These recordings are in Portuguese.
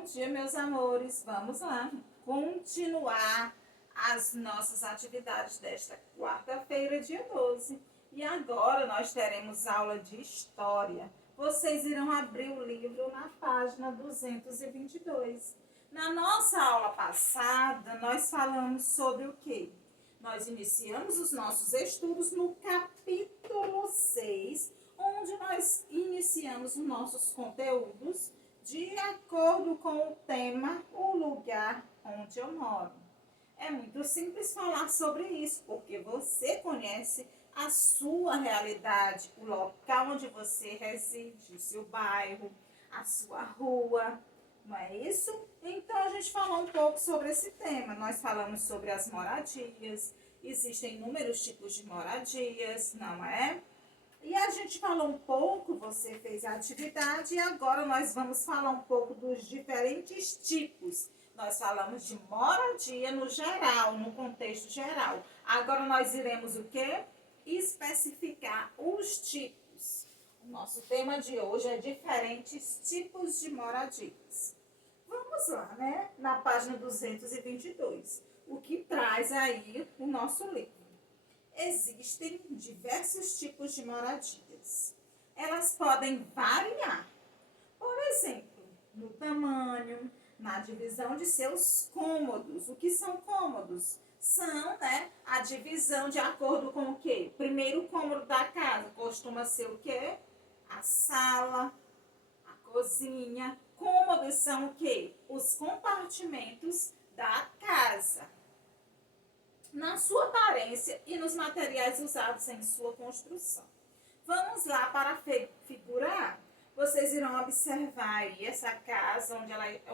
Bom dia, meus amores. Vamos lá continuar as nossas atividades desta quarta-feira, dia 12. E agora nós teremos aula de história. Vocês irão abrir o livro na página 222. Na nossa aula passada, nós falamos sobre o quê? Nós iniciamos os nossos estudos no capítulo 6, onde nós iniciamos os nossos conteúdos de acordo com o tema, o lugar onde eu moro. É muito simples falar sobre isso, porque você conhece a sua realidade, o local onde você reside, o seu bairro, a sua rua, não é isso? Então a gente falou um pouco sobre esse tema. Nós falamos sobre as moradias, existem inúmeros tipos de moradias, não é? E a gente falou um pouco, você fez a atividade, e agora nós vamos falar um pouco dos diferentes tipos. Nós falamos de moradia no geral, no contexto geral. Agora nós iremos o quê? Especificar os tipos. O nosso tema de hoje é diferentes tipos de moradias. Vamos lá, né? Na página 222, o que traz aí o nosso livro. Existem diversos tipos de moradias. Elas podem variar. Por exemplo, no tamanho, na divisão de seus cômodos. O que são cômodos? São, né, a divisão de acordo com o quê? O primeiro cômodo da casa costuma ser o quê? A sala, a cozinha. Cômodos são o quê? Os compartimentos da casa, na sua aparência e nos materiais usados em sua construção. Vamos lá para figurar. Vocês irão observar aí essa casa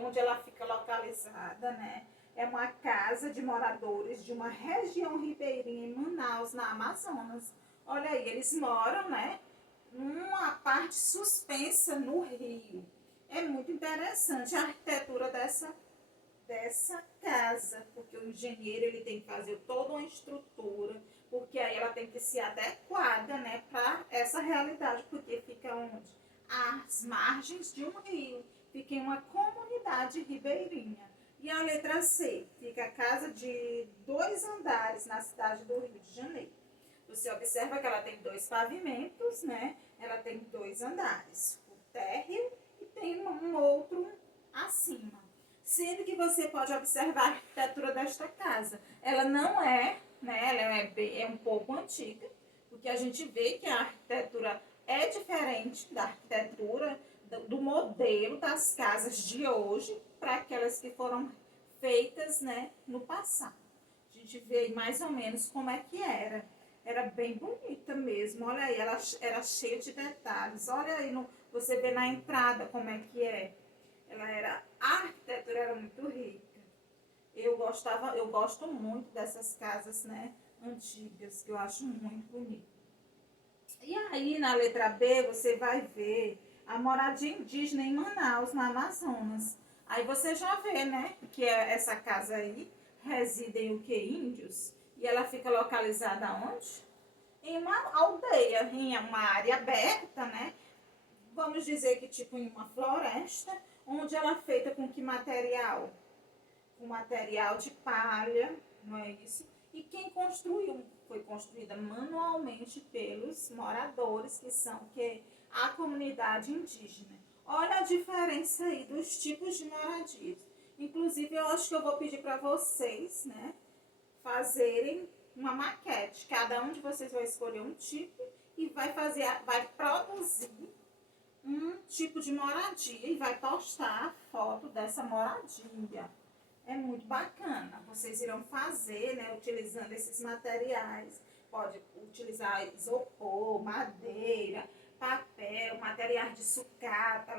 onde ela fica localizada, né? É uma casa de moradores de uma região ribeirinha em Manaus, na Amazonas. Olha aí, eles moram, né, numa parte suspensa no rio. É muito interessante a arquitetura dessa casa, porque o engenheiro ele tem que fazer toda uma estrutura, porque aí ela tem que ser adequada, né, para essa realidade, porque fica onde? Às margens de um rio, fica em uma comunidade ribeirinha. E a letra C, fica a casa de 2 andares na cidade do Rio de Janeiro. Você observa que ela tem 2 pavimentos, né? Ela tem 2 andares, o térreo e tem um outro acima. Sendo que você pode observar a arquitetura desta casa. Ela não é, né, ela é um pouco antiga, porque a gente vê que a arquitetura é diferente da arquitetura, do modelo das casas de hoje para aquelas que foram feitas, né, no passado. A gente vê mais ou menos como é que era. Era bem bonita mesmo. Olha aí, ela era cheia de detalhes. Olha aí, você vê na entrada como é que é. A arquitetura era muito rica. Eu gosto muito dessas casas, né, antigas, que eu acho muito bonito. E aí, na letra B, você vai ver a moradia indígena em Manaus, na Amazonas. Aí você já vê, né, que essa casa aí residem o que? Índios. E ela fica localizada onde? Em uma aldeia, em uma área aberta, né? Vamos dizer que tipo em uma floresta, onde ela é feita com que material? Com material de palha, não é isso? E quem construiu? Foi construída manualmente pelos moradores, que são que a comunidade indígena. Olha a diferença aí dos tipos de moradias. Inclusive, eu acho que eu vou pedir para vocês, né, fazerem uma maquete. Cada um de vocês vai escolher um tipo e vai produzir um tipo de moradia e vai postar a foto dessa moradia. É muito bacana. Vocês irão fazer, né, utilizando esses materiais. Pode utilizar isopor, madeira, papel, materiais de sucata,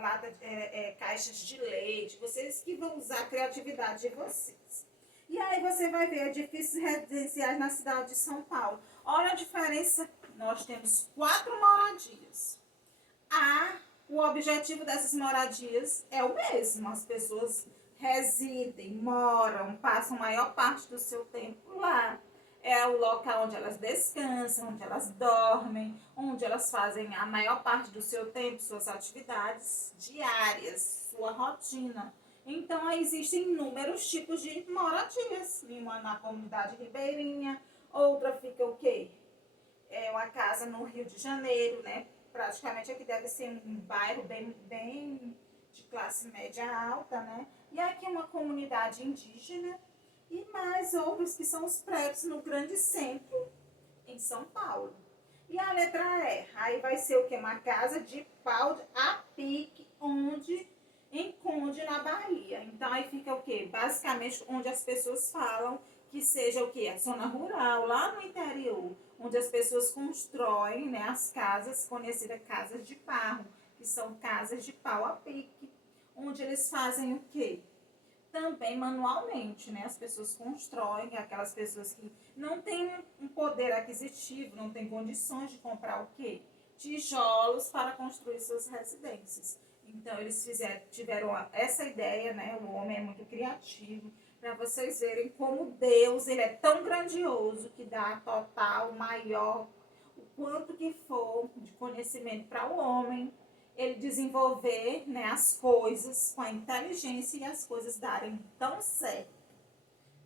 caixas de leite. Vocês que vão usar a criatividade de vocês. E aí você vai ver edifícios residenciais na cidade de São Paulo. Olha a diferença. Nós temos 4 moradias. O objetivo dessas moradias é o mesmo. As pessoas residem, moram, passam a maior parte do seu tempo lá. É o local onde elas descansam, onde elas dormem, onde elas fazem a maior parte do seu tempo, suas atividades diárias, sua rotina. Então, aí existem inúmeros tipos de moradias. Uma na comunidade ribeirinha, outra fica o quê? É uma casa no Rio de Janeiro, né? Praticamente aqui deve ser um bairro bem de classe média alta, né? E aqui uma comunidade indígena e mais outros que são os prédios no grande centro, em São Paulo. E a letra E, aí vai ser o quê? Uma casa de pau a pique, onde em Conde, na Bahia. Então aí fica o quê? Basicamente onde as pessoas falam que seja o quê? A zona rural, lá no interior, onde as pessoas constroem, né, as casas, conhecidas casas de barro, que são casas de pau a pique, onde eles fazem o quê? Também manualmente, né? As pessoas constroem, aquelas pessoas que não têm um poder aquisitivo, não têm condições de comprar o quê? Tijolos para construir suas residências. Então, eles tiveram essa ideia, né? O homem é muito criativo, para vocês verem como Deus, ele é tão grandioso que dá total, maior, o quanto que for de conhecimento para o homem, ele desenvolver, né, as coisas com a inteligência e as coisas darem tão certo.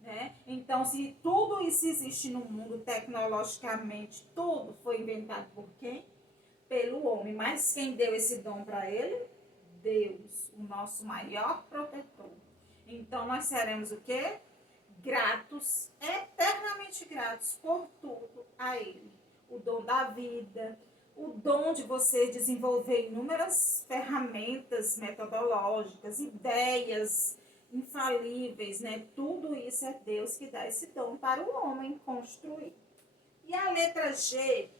Né? Então, se tudo isso existe no mundo tecnologicamente, tudo foi inventado por quem? Pelo homem. Mas quem deu esse dom para ele? Deus, o nosso maior protetor. Então, nós seremos o quê? Gratos, eternamente gratos por tudo a ele. O dom da vida, o dom de você desenvolver inúmeras ferramentas metodológicas, ideias infalíveis, né? Tudo isso é Deus que dá esse dom para o homem construir. E a letra G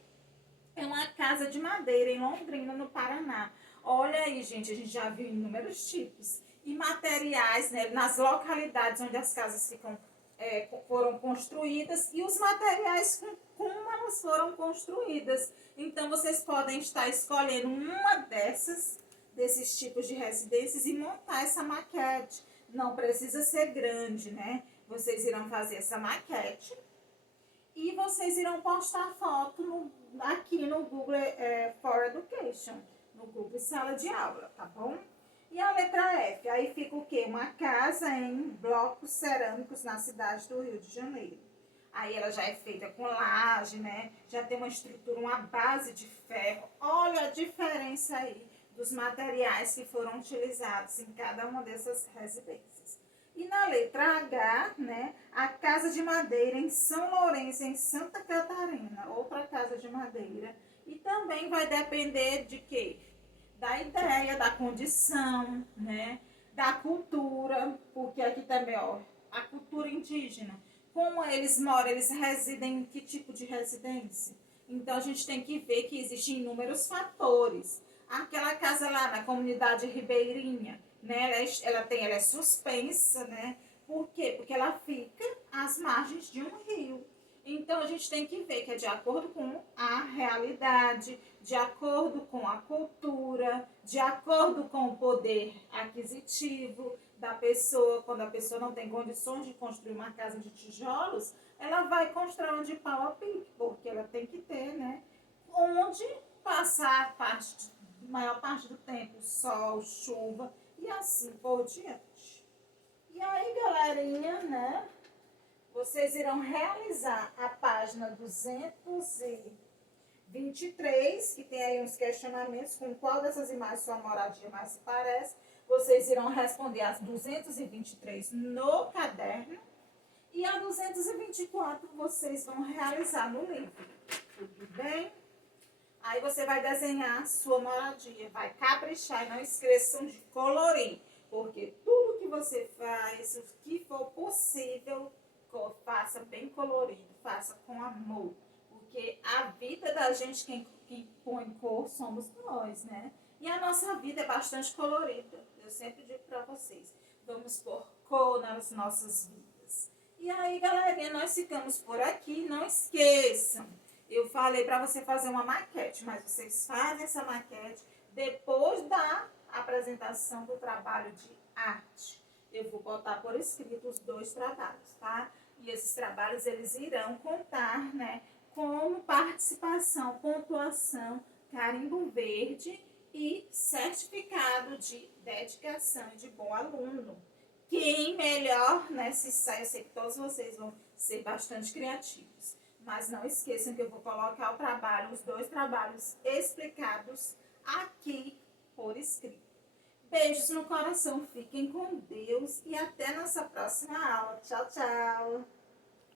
é uma casa de madeira em Londrina, no Paraná. Olha aí, gente, a gente já viu inúmeros tipos e materiais, né, nas localidades onde as casas foram construídas e os materiais como elas foram construídas. Então, vocês podem estar escolhendo uma desses tipos de residências e montar essa maquete. Não precisa ser grande, né? Vocês irão fazer essa maquete e vocês irão postar foto aqui no Google for Education, no Google Sala de Aula, tá bom? E a letra F, aí fica o quê? Uma casa em blocos cerâmicos na cidade do Rio de Janeiro. Aí ela já é feita com laje, né? Já tem uma estrutura, uma base de ferro. Olha a diferença aí dos materiais que foram utilizados em cada uma dessas residências. E na letra H, né, a casa de madeira em São Lourenço, em Santa Catarina, outra casa de madeira. E também vai depender de quê? Da ideia, da condição, né, da cultura, porque aqui também, ó, a cultura indígena, como eles moram, eles residem em que tipo de residência? Então a gente tem que ver que existem inúmeros fatores. Aquela casa lá na comunidade ribeirinha, né? Ela é suspensa, né? Por quê? Porque ela fica às margens de um rio. Então a gente tem que ver que é de acordo com a realidade, de acordo com a cultura, de acordo com o poder aquisitivo da pessoa. Quando a pessoa não tem condições de construir uma casa de tijolos, ela vai construir uma de pau a pique, porque ela tem que ter, né? Onde passar maior parte do tempo, sol, chuva e assim por diante. E aí, galerinha, né? Vocês irão realizar a página 223, que tem aí uns questionamentos com qual dessas imagens sua moradia mais se parece. Vocês irão responder as 223 no caderno e a 224 vocês vão realizar no livro. Tudo bem? Aí você vai desenhar sua moradia, vai caprichar e não esqueçam de colorir, porque tudo que você faz, o que for possível, faça bem colorido, faça com amor, porque a vida da gente, quem põe cor, somos nós, né? E a nossa vida é bastante colorida, eu sempre digo para vocês, vamos pôr cor nas nossas vidas. E aí, galerinha, nós ficamos por aqui, não esqueçam. Eu falei para você fazer uma maquete, mas vocês fazem essa maquete depois da apresentação do trabalho de arte. Eu vou botar por escrito os 2 trabalhos, tá? E esses trabalhos, eles irão contar, né, como participação, pontuação, carimbo verde e certificado de dedicação de bom aluno. quem melhor, né, se sai. Eu sei que todos vocês vão ser bastante criativos. Mas não esqueçam que eu vou colocar o trabalho, os 2 trabalhos explicados aqui por escrito. Beijos no coração, fiquem com Deus e até nossa próxima aula. Tchau, tchau!